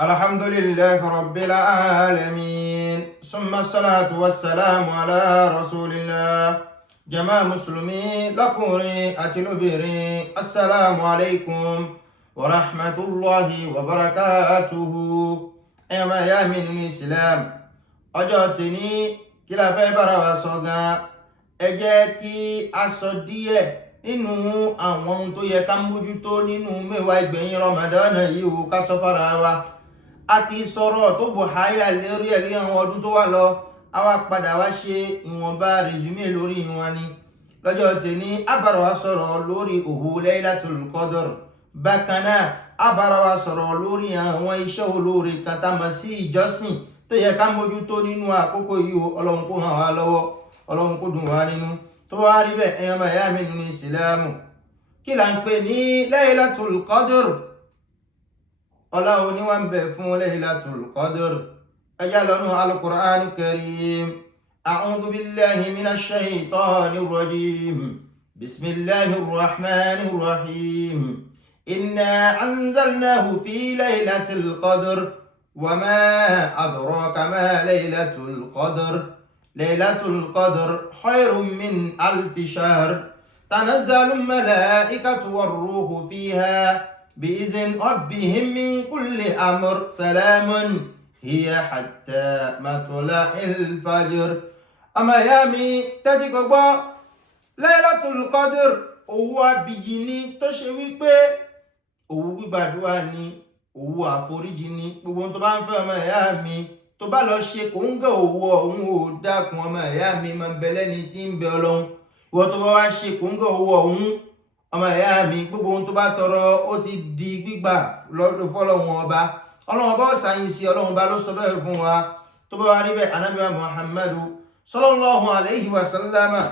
الحمد لله رب العالمين ثم الصلاة والسلام على رسول الله جماعة مسلمين لقوري أتلبري السلام عليكم ورحمة الله وبركاته أيما يا من الإسلام أجاتني كلا فبرا وصغا أجاكي أصدية nínú àwọn ohun tó yẹ ká mójútó nínú mẹ́wàá ìgbẹ̀yìn Ramadan yìí ó ká sọ fara wa a ti sọ̀rọ̀ tó bò háyà lérí ẹ̀rí àwọn ọdún tó wà lọ a wá padà wá ṣe ìwọ̀nba rìsúmé lórí wọn ni lọ́jọ́ tèmi a bára wa sọ̀rọ̀ lórí òru Laylatul Qadr bákan náà a bára wa sọ̀rọ̀ lórí àwọn iṣẹ́ olóore kan tá mọ̀ sí ìjọsìn tó yẹ ká mójútó nínú àkókò yìí Ọlọ́run kó ràn wá lọ́wọ́ Ọlọ́run kó dùn wá nínú tó wá rí bẹ́ẹ̀ ẹ̀yàn máa yá mi nínú ìsìlámù kí là ń pè ní Laylatul Qadr ọlá òní wà ń bẹ fún Laylatul Qadr ẹjá lọ́nà al-Qur'an Karim a'udhu billahi minash shaytanir rajim bismillahir rahmanir rahim inna anzalnahu fi Laylatil Qadr wa ma adraka ma Laylatul Qadr ليلة القدر خير من 1000 شهر تنزل الملائكة والروح فيها بإذن ربهم من كل أمر سلام هي حتى مطلع الفجر أما يامي تجيكو ليلة القدر owó abiyì ni tó ṣe wípé owó gbígbàdúrà ni owó àforíjì ni gbogbo tó bá ń fẹ́ ọmọ ìyá mi tó bá lọ ṣe kò ń gẹ owó ọ̀hún ò dákun ọmọ ìyá mi máa ń bẹ lẹ́ni tí ń bẹ Ọlọ́run ìwọ tó bá wá ṣe kò ń gẹ owó ọ̀hún ọmọ ìyá mi gbogbo ohun tó bá tọrọ ó ti di gbígbà lọ́dún fọ́lọ́run ọba Ọlọ́run ọba ọ̀sàyìn sí Ọlọ́run ọba ló sọ bẹ́ẹ̀ fún wa tó bá wá rí bẹ́ẹ̀ Ànábì wa Muhammadu sallallahu alayhi wa sallama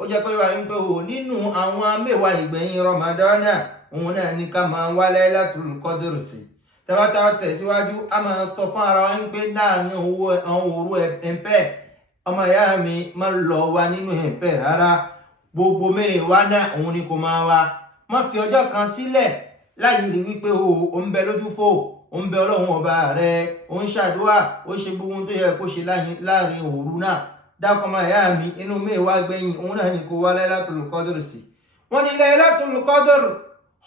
ó jẹ́ pé wà ń pé o nínú àwọn mẹ́wàá ìgbẹ̀yìn Ramadana òun náà ní ká máa wá Laylatul Qadr sí tẹ́wátẹ́wá tẹ̀síwájú a máa sọ fún ara wa ń pé láàrin àwọn òru ẹ̀ǹpẹ́ ọmọ ìyá mi máa lọ wa nínú ẹ̀ǹpẹ́ rárá gbogbo mẹ́wàá náà òun ni kò máa wá má fi ọjọ́ kan sílẹ̀ láyé rí wípé o ń bẹ lójú fò o ń bẹ Ọlọ́run ọba rẹ o ń ṣàdúrà ó ṣe gbogbo tó yẹ kó ṣe láàrin òru náà dákọ̀ ọmọ ìyá mi inú mẹ́wàá gbẹ̀yìn òun náà ni kò wá Laylatul Qadr sí wọ́n ní Laylatul Qadr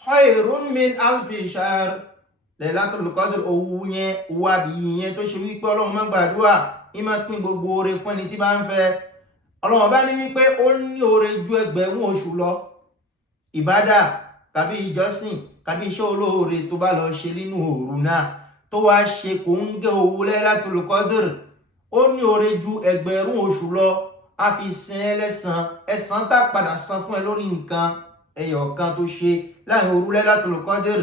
khayrun min 1000 shahr Laylatul Qadr owó yẹn owó abiyì yẹn tó ṣe wípé Ọlọ́run máa gbàdúrà ní máa pín gbogbo oore fún ẹni tí bá ń fẹ́ Ọlọ́run bá ní wípé ó ní oore ju ẹgbẹ̀rún oṣù lọ ìbádà tàbí ìjọsìn tàbí iṣẹ́ olóore tó bá lọ ṣe nínú òru náà tó wá ṣe kò ń gẹ owó Laylatul Qadr ó ní oore ju ẹgbẹ̀rún oṣù lọ a fi sin ẹlẹ́san ẹ̀san tá padà san fún ẹ lórí nǹkan ẹyọ kan tó ṣe láàrin òru Laylatul Qadr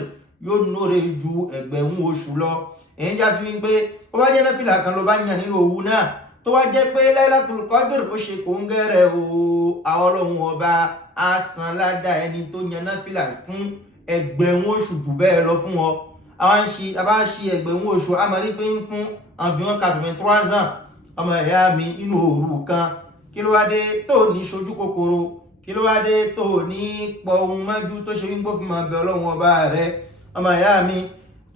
yóò nóore ju ẹgbẹ̀rún oṣù lọ èyí já sí wípé ó bá jẹ́ náfìlà kan ló bá yàn nínú òru náà tó wá jẹ́ pé Laylatul Qadr ó ṣe kò ń gẹ́rẹ̀ o àwọn Ọlọ́run ọba á san ládà ẹni tó yan náfìlà fún ẹgbẹ̀rún oṣù jù bẹ́ẹ̀ lọ fún ọ àbá ṣe ẹgbẹ̀rún oṣù a máa rí pé ń fún environ 83 ans ọmọ ìyá mi nínú òru kan kí ló wá dé tó ní ṣojú kòkòrò kí ló wá dé tó ní pọ ohun mọ́jú tó ṣe wípé fi máa bẹ Ọlọ́run ọba rẹ ọmọ ìyá mi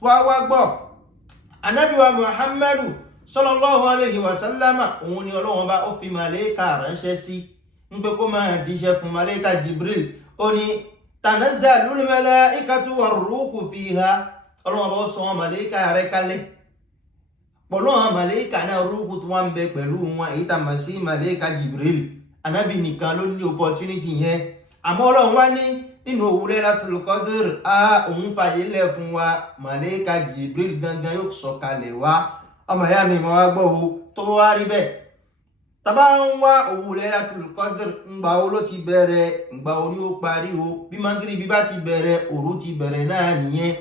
wá gbọ́ Ànábì wa Muhammadu sallallahu alayhi wa sallama òun ni Ọlọ́run bá ó fi màlẹ́kà ránṣẹ́ sí ń pé kó máa díṣẹ́ fún màlẹ́kà Jibril ó ní tanazzalul malaikatu warruhu fiha Ọlọ́run bá ó sọ wọn màlẹ́kà rẹ̀ kalẹ̀ pọ̀lú àwọn màlẹ́kà náà rúkú tó wọ́n ń bẹ pẹ̀lú wọn èyí tà mà sí màlẹ́kà Jibril Ànábì nìkan ló ní opportunity yẹn àmọ́ Ọlọ́run wá ní nínú òru Laylatul Qadr òun fàyè lẹ̀ fún wa màlẹ́kà Jibril gangan yóò sọ̀kalẹ̀ wá ọmọ ìyá mi máa wá gbọ́ o tó wá rí bẹ́ẹ̀ tàbá ń wá òru Laylatul Qadr ńgbà wo ló ti bẹ̀rẹ̀ ńgbà wo ni ó parí o bí Magribi bá ti bẹ̀rẹ̀ òru ti bẹ̀rẹ̀ náà nìyẹn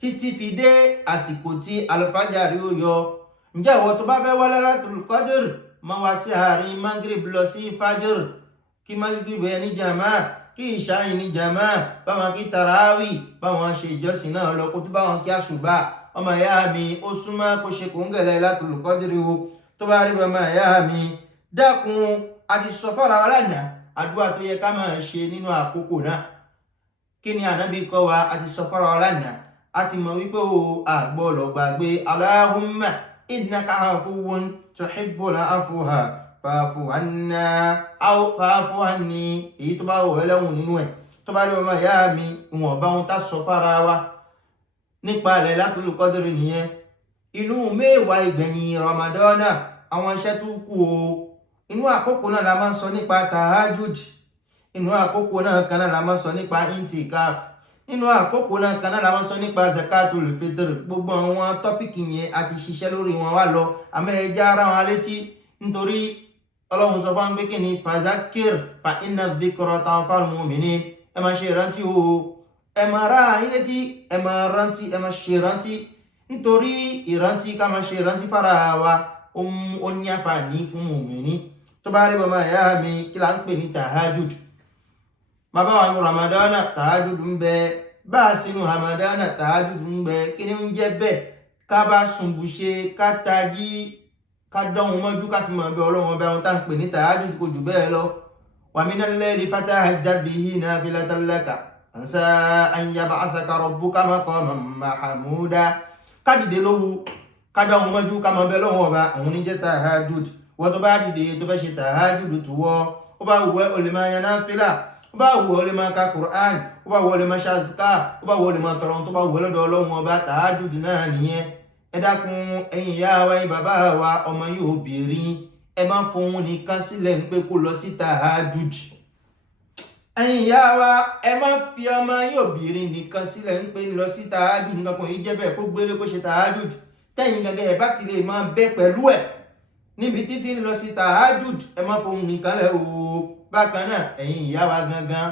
títí fi dé àsìkò tí alfajari ó yọ ǹjẹ́ ìwọ tó bá fẹ́ wá Laylatul Qadr máa wá sí àárín Maghrib lọ sí fajr kí Maghrib ẹ ní jàmáà kí ìṣáyí ní jàmá báwọn kí tàràwì báwọn ṣe ìjọsìn náà lọ kó tó báwọn kí àṣùbà ọmọ ìyá mi ó súnmọ́ kó ṣe kò ń gẹ̀lẹ́ Laylatul Qadr o tó bá rí ọmọ ìyá mi dákun àti sọ fọ́ra wa lánàá àdúrà tó yẹ ká máa ṣe nínú àkókò náà kí ni Ànábì kọ́ wa àti sọ fọ́ra wa lánàá a ti mọ̀ wípé o àgbọ̀lọ̀ gbàgbé Allahumma innaka afuwwun tuhibbul afwa fa'fu anna aw fa'fu anni. Èyí tó bá wọ̀ ẹlẹ́wọ̀n nínú ẹ̀ tó bá rí ọmọ ìyá mi ìwọ̀nba ohun tá sọ fára wa nípa Laylatul Qadr nìyẹn. Inú mẹ́wàá ìgbẹ̀yìn Ramadana àwọn iṣẹ́ tó kù o. Inú àkókò náà la máa ń sọ nípa tahajjud. Inú àkókò náà kan náà la máa ń sọ nípa intikaf. Nínú àkókò náà kan náà la máa ń sọ nípa zakatul fitr. Gbogbo àwọn tọ́pìkì yẹn a ti ṣiṣẹ́ lórí wọn wá lọ. Àmọ́ ẹ já ara wọn létí nítorí Ọlọ́run sọ fún pé kí ni fazakir fa inna dhikra tanfa'ul mu'minin. Ẹ máa ṣe ìrántí o. Ẹ máa rá yín létí, ẹ máa rántí, ẹ máa ṣe ìrántí. Nítorí ìrántí ká máa ṣe ìrántí fara wa ó ní àǹfààní fún mùmínì. Tó bá rí bàbá ìyá mi kí la ń pè ní tahajjud. Bàbá wa ní Ramadana tahajjud ń bẹ, bá a sínú Ramadana tahajjud ń bẹ. Kí ni ń jẹ́ bẹ́ẹ̀? Ká bá sùn bùṣe, ká tají, ká dánwò mọ́jú, ká fi mọ̀ bẹ́ Ọlọ́run ọba ohun tá ń pè ní tahajjud kò jù bẹ́ẹ̀ lọ. Wa minal layli fatahajjad bihi nafilatan laka asa an yab'asaka rabbuka maqaman mahmuda. Ká dìde lóru, ká dánwò mọ́jú, ká mọ̀ bẹ́ Ọlọ́run ọba òun ní jẹ́ tahajjud. Wọ́n tó bá dìde tó fẹ́ ṣe tahajjud tó wọ́, ó bá wù ẹ́ o lè máa yan náfílà, ó bá wù ọ́ lè máa ka Qur'an, ó bá wù ọ́ lè máa ṣazika, ó bá wù ọ́ lè máa tọrọ tó bá wù ẹ́ lọ́dọ̀ Ọlọ́run ọba. Tahajjud náà nìyẹn. Ẹ dákun ẹ̀yin ìyá wa, ẹ̀yin bàbá wa, ọmọ yìí obìnrin, ẹ má fohun nìkan sílẹ̀ ń pé kó lọ sí tahajjud. Ẹ̀yin ìyá wa, ẹ má fi ọmọ yìí obìnrin nìkan sílẹ̀ ń pé lọ sí tahajjud. Nǹkan kan yìí jẹ́ bẹ́ẹ̀ kó gbélé kó ṣe tahajjud. Tẹ́yin gangan ẹ̀ bá ti lè máa bẹ pẹ̀lú ẹ̀ níbi títí lọ sí tahajjud, ẹ má fohun nìkan lẹ̀ o. Bákan náà ẹ̀yin ìyá wa gangan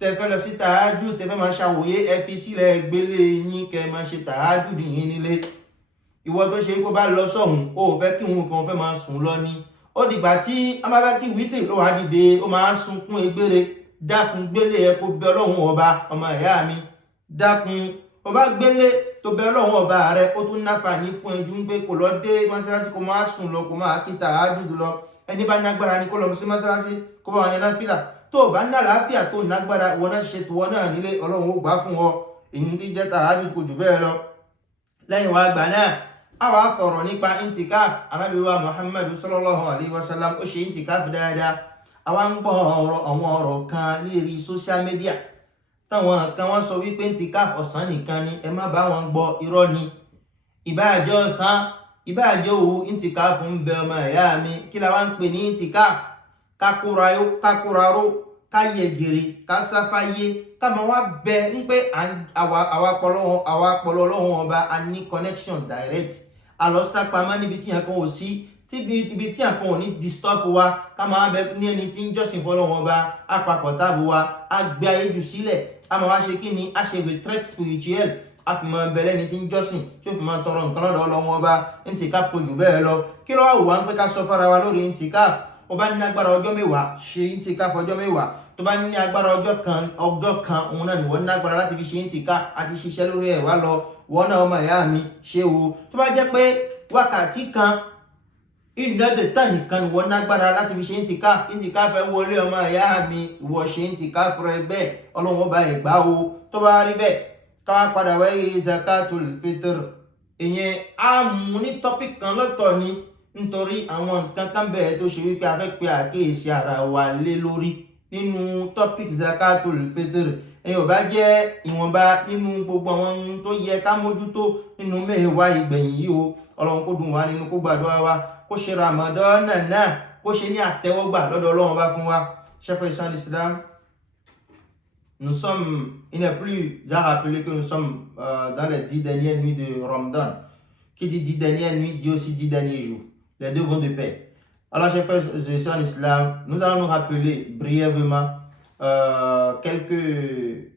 tẹ́ fẹ́ lọ sí tahajjud, tẹ́ fẹ́ máa ṣàwòye, ẹ fi sílẹ̀ gbélé yín kẹ́ máa ṣe tahajjud yín nílé. Ìwọ tó ṣe kó bá lọ sọ́hun ó fẹ́ kí òun kan fẹ́ máa sùn lọ ni. Ó dìgbà tí a máa fẹ́ kí wítìrì ló wá dìde ó máa sunkún egbére. Dákun gbélé ẹ kó bẹ Ọlọ́run ọba ọmọ ìyá mi. Dákun ó bá gbélé tó bẹ Ọlọ́run ọba rẹ ó tún náfààní fún ẹjú ń pé kò lọ dé mọ́sálásí kó máa sùn lọ kó máa kí tahajjud lọ. Ẹni bá nágbára ni kó lọ sí mọ́sálásí kó bá wọn yan náfìlà. Tó bá ní àlàáfíà tó nágbára wọn náà ṣe tòwọ́ náà nílé, Ọlọ́run ó gbà fún ọ. Èyí tí jẹ́ tahajjud kò jù bẹ́ẹ̀ lọ. Lẹ́yìn wá gbà náà a wá sọ̀rọ̀ nípa intikaf. Ànábì wa Muhammad sallallahu alaihi wasallam ó ṣe intikaf dáadáa. A wá ń gbọ́ àwọn ọ̀rọ̀ kan lérí social media táwọn kan wọ́n sọ wípé intikaf ọ̀sán nìkan ni, ẹ má bá wọn gbọ́, irọ́ ni. Ìbáàjẹ́ ọ̀sán ìbáàjẹ́ òru intikaf ń bẹ ọmọ ìyá mi. Kí la wá ń pè ní intikaf? Kákúraró, ká yẹgìrì, ká sáfáyé, ká máa wá bẹ ń pé àwa pọ̀lọ́ Ọlọ́run ọba a ní connection direct. A lọ sápamọ́ níbi tí yẹn kan ò sí, ibi tí yẹn kan ò ní disturb wa. Ká máa bẹ ní ẹni tí ń jọ́sìn fọ́lọ́run ọba, a papọ̀ tábù wa, a gbé ayé jù sílẹ̀. A máa wá ṣe kí ni? A ṣe retreat spiritual. A fi máa bẹ̀rẹ̀ ní tí ń jọ́sìn tí ó fi máa tọrọ nǹkan lọ́dọ̀ Ọlọ́run ọba. Intikaf kò jù bẹ́ẹ̀ lọ. Kí ló wá wù wá ń pé ká sọ fara wa lórí intikaf? Ó bá ní agbára ọjọ́ mẹ́wàá, ṣe intikaf ọjọ́ mẹ́wàá. Tó bá ní agbára ọjọ́ kan òun náà ni wọ́n ní agbára láti fi ṣe intikaf. A ti ṣiṣẹ́ lórí ẹ̀ wá lọ. Wọ́n náà ọmọ ìyá mi ṣe o. Tó bá jẹ́ pé wákàtí kan ìlọ́dẹ̀ tán nìkan ni wọ́n ní agbára láti fi ṣe intikaf ẹ wọlé ọmọ ìyá mi, ìwọ ṣe intikaf rẹ bẹ́ẹ̀, Ọlọ́run ọba ẹ̀ gbà o. Tó bá rí bẹ́ẹ̀ ká padà wáyé zakatul fitr. Ìyẹn á mú ní topic kan lọ́tọ̀ ni, nítorí àwọn nǹkan kan bẹ̀rẹ̀ tó ṣe wípé a fẹ́ pe àkíyèsí ara wa lé lórí nínú topic zakatul fitr. Ẹ̀yin ò bá jẹ́ ìwọ̀nba nínú gbogbo àwọn ohun tó yẹ ká mójútó nínú mẹ́wàá ìgbẹ̀yìn yìí o. Ọlọ́run kó dùn wá nínú, kó gbàdúrà wa, kó ṣe Ramadan náà kó ṣe ní àtẹ́wọ́gbà lọ́dọ̀ Ọlọ́run bá fún wa. Chers frères et l'Islam, nous sommes, il n'est plus à rappeler que nous sommes dans les 10 dernières nuits de Ramadan. Qui dit 10 dernières nuits dit aussi 10 derniers jours. Les deux vont de pair. Alors, chers frères et sœurs en islam, nous allons nous rappeler brièvement quelques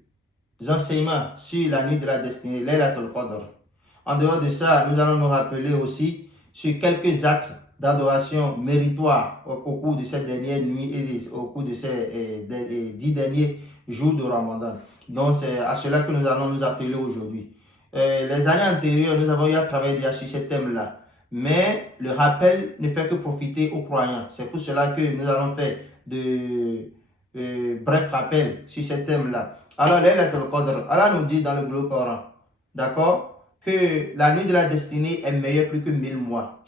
enseignements sur la nuit de la destinée, Laylatul Qadr. En dehors de ça, nous allons nous rappeler aussi sur quelques actes d'adoration méritoires au cours de cette dernière nuit et au cours de ces 10 derniers jours de Ramadan. Donc, c'est à cela que nous allons nous atteler aujourd'hui. Les années antérieures, nous avons eu à travailler sur ce thème-là. Mais le rappel ne fait que profiter aux croyants. C'est pour cela que nous allons faire de brefs rappels sur ce thème-là. Alors, Laylatul Qadr, Allah nous dit dans le Coran, d'accord, que la nuit de la destinée est meilleure plus que 1000 mois.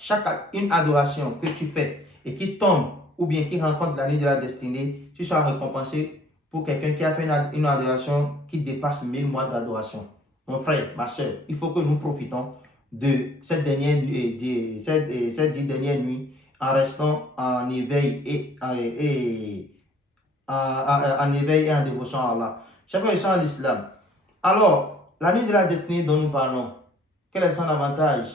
Une adoration que tu fais et qui tombe ou bien qui rencontre la nuit de la destinée, tu seras récompensé pour quelqu'un qui a fait une adoration qui dépasse 1000 mois d'adoration. Mon frère, ma soeur, il faut que nous profitons de cette dernière cette 10 dernières nuits en restant en éveil et en éveil et en dévotion à Allah. Chers frères et sœurs en islam. Alors, la nuit de la destinée dont nous parlons, quel est son avantage?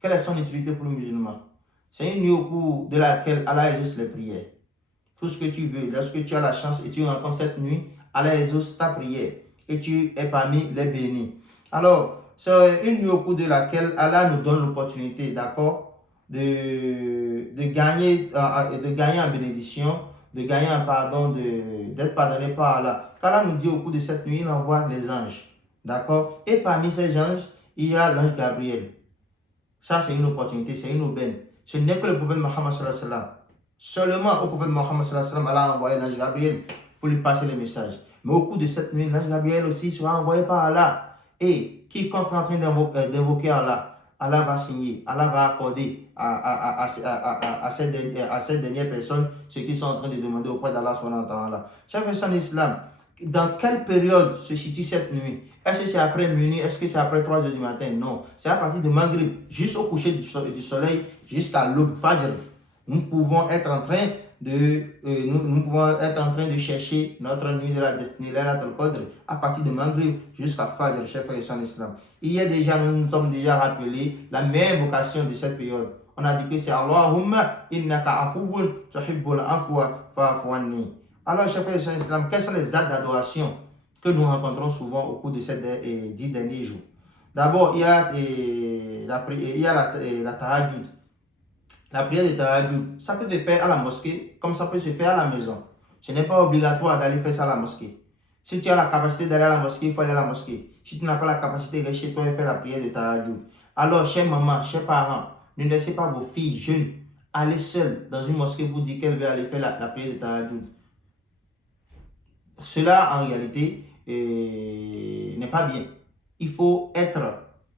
Quelle est son utilité pour le musulman? C'est une nuit au cours de laquelle Allah exauce les prières. Tout ce que tu veux, lorsque tu as la chance et tu rencontres cette nuit, Allah exauce ta prière et tu es parmi les bénis. Alors, c'est une nuit au cours de laquelle Allah nous donne l'opportunité, d'accord, de gagner en bénédiction, de gagner en pardon, d'être pardonné par Allah. Car Allah nous dit au cours de cette nuit, il envoie les anges, d'accord. Et parmi ces anges, il y a l'ange Gabriel. Ça, c'est une opportunité, c'est une aubaine. Ce n'est que le prophète Mohammed sallallahu alayhi wa sallam. Seulement au prophète Mohammed sallallahu alayhi wa sallam, Allah a envoyé l'ange Gabriel pour lui passer les messages. Mais au cours de cette nuit, l'ange Gabriel aussi sera envoyé par Allah. Et quiconque est en train d'invoquer Allah, Allah va signer, Allah va accorder à cette dernière personne ce qu'ils sont en train de demander auprès d'Allah subhanahu wa ta'ala. Chers frères en islam, dans quelle période se situe cette nuit? Est-ce que c'est après minuit? Est-ce que c'est après 3 heures du matin? Non. C'est à partir de Maghrib, juste au coucher du soleil, jusqu'à l'aube, Fajr. Nous pouvons être en train de chercher notre nuit de la destinée, Laylatul Qadr, à partir de Maghrib jusqu'à Fajr, chers frères et sœurs en islam. Nous nous sommes déjà rappelé la meilleure invocation de cette période. On a dit que c'est Allahumma innaka afuwun tuhibbul afwa fa'fu anni. Alors, chers frères et sœurs en islam, quels sont les actes d'adoration que nous rencontrons souvent au cours de ces 10 derniers jours? D'abord, il y a la tahajjud. La prière de tahajjud, ça peut se faire à la mosquée comme ça peut se faire à la maison. Ce n'est pas obligatoire d'aller faire ça à la mosquée. Si tu as la capacité d'aller à la mosquée, il faut aller à la mosquée. Si tu n'as pas la capacité, reste chez toi et faire la prière de tahajjud. Alors, chers mamans, chers parents, ne laissez pas vos filles jeunes aller seules dans une mosquée pour dire qu'elles veulent aller faire la prière de tahajjud. Cela, en réalité, n'est pas bien. Il faut être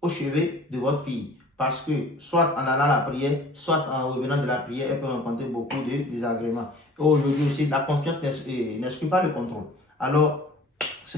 au chevet de votre fille. Parce que, soit en allant à la prière, soit en revenant de la prière, elle peut rencontrer beaucoup de désagréments. Et aujourd'hui aussi, la confiance n'exclut pas le contrôle. Alors,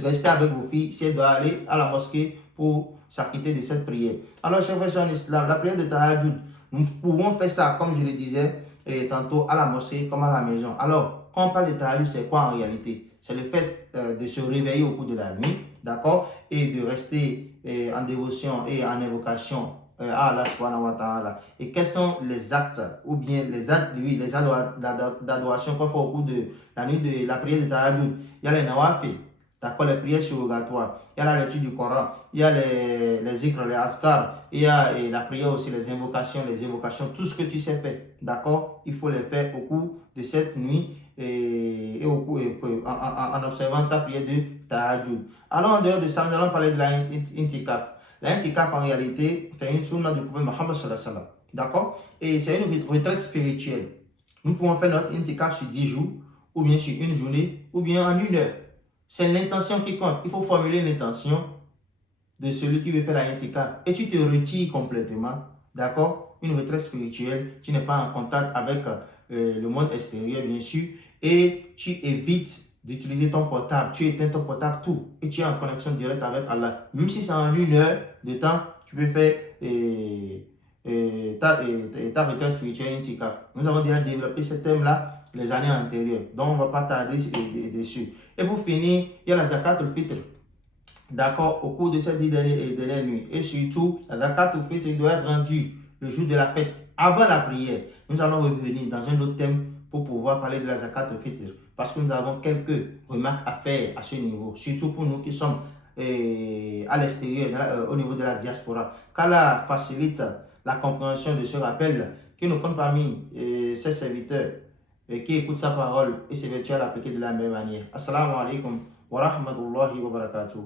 restez avec vos filles si elles doivent aller à la mosquée pour s'acquitter de cette prière. Alors, chers frères en islam, la prière de tahajjud, nous pouvons faire ça, comme je le disais tantôt, à la mosquée comme à la maison. Alors, quand on parle de tahajjud, c'est quoi en réalité? C'est le fait de se réveiller au cours de la nuit, d'accord, et de rester en dévotion et en invocation à Allah subhanahu wa ta'ala. Et quels sont les actes, ou bien les actes, les actes d'adoration qu'on fait au cours de la nuit de la prière de tahajjud? Il y a les nawafil, d'accord, les prières surrogatoires, il y a la lecture du Coran, il y a les zikr, les askar, il y a la prière aussi, les invocations, tout ce que tu sais faire, d'accord, il faut les faire au cours de cette nuit en observant ta prière de tahajjud. Alors, en dehors de ça, nous allons parler de la intikaf. La intikaf, en réalité, c'est une sunna du prophète Mohammed sallallahu alayhi wa sallam. D'accord? Et c'est une retraite spirituelle. Nous pouvons faire notre intikaf sur 10 jours, ou bien sur une journée, ou bien en 1 heure. C'est l'intention qui compte. Il faut formuler l'intention de celui qui veut faire la intikaf. Et tu te retires complètement. D'accord? Une retraite spirituelle. Tu n'es pas en contact avec le monde extérieur, bien sûr. Et tu évites d'utiliser ton portable, tu éteins ton portable, tout, et tu es en connexion directe avec Allah. Même si c'est en 1 heure de temps, tu peux faire ta retraite spirituelle intikaf. Nous avons déjà développé ce thème-là les années antérieures, donc on ne va pas tarder dessus. Et pour finir, il y a la zakat al-fitr. D'accord, au cours de ces 10 dernières nuits. Et surtout, la zakat al-fitr doit être rendue le jour de la fête, avant la prière. Nous allons revenir dans un autre thème pour pouvoir parler de la zakat al-fitr. Parce que nous avons quelques remarques à faire à ce niveau, surtout pour nous qui sommes à l'extérieur, au niveau de la diaspora. Qu'Allah facilite la compréhension de ce rappel, qui nous compte parmi ses serviteurs qui écoutent sa parole et ses vertus à l'appliquer de la même manière. Assalamu alaikum wa rahmatullahi wa barakatuh.